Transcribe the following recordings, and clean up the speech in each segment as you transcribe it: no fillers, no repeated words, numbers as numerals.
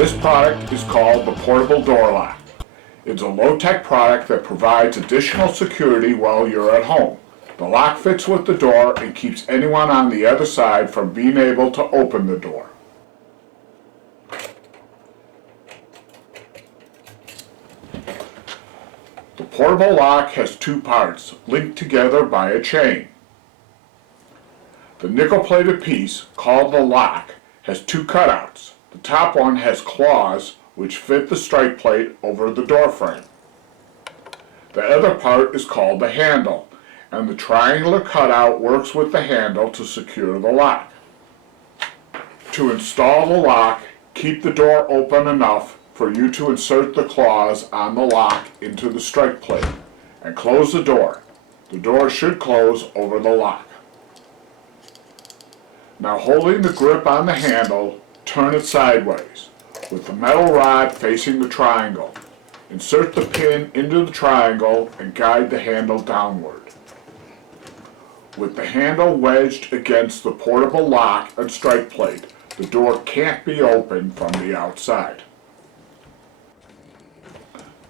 This product is called the Portable Door Lock. It's a low-tech product that provides additional security while you're at home. The lock fits with the door and keeps anyone on the other side from being able to open the door. The portable lock has two parts, linked together by a chain. The nickel-plated piece, called the lock, has two cutouts. The top one has claws which fit the strike plate over the door frame. The other part is called the handle, and the triangular cutout works with the handle to secure the lock. To install the lock, keep the door open enough for you to insert the claws on the lock into the strike plate, and close the door. The door should close over the lock. Now, holding the grip on the handle, turn it sideways, with the metal rod facing the triangle. Insert the pin into the triangle and guide the handle downward. With the handle wedged against the portable lock and strike plate, the door can't be opened from the outside.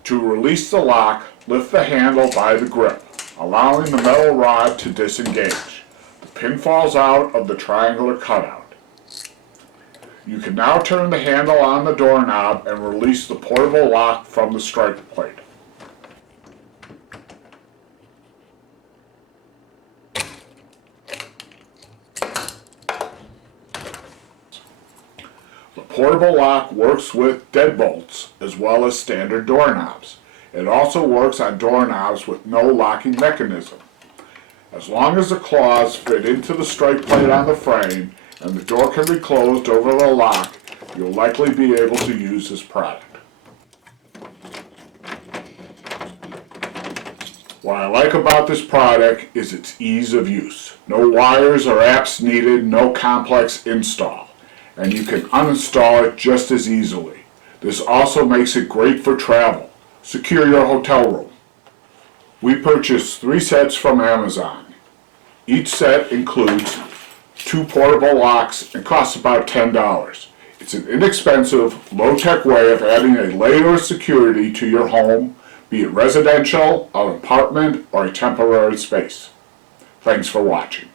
To release the lock, lift the handle by the grip, allowing the metal rod to disengage. The pin falls out of the triangular cutout. You can now turn the handle on the doorknob and release the portable lock from the strike plate. The portable lock works with deadbolts as well as standard doorknobs. It also works on doorknobs with no locking mechanism. As long as the claws fit into the strike plate on the frame and the door can be closed over the lock, you'll likely be able to use this product. What I like about this product is its ease of use. No wires or apps needed, no complex install, and you can uninstall it just as easily. This also makes it great for travel. Secure your hotel room. We purchased 3 sets from Amazon. Each set includes 2 portable locks and costs about $10. It's an inexpensive, low-tech way of adding a layer of security to your home, be it residential, an apartment, or a temporary space. Thanks for watching.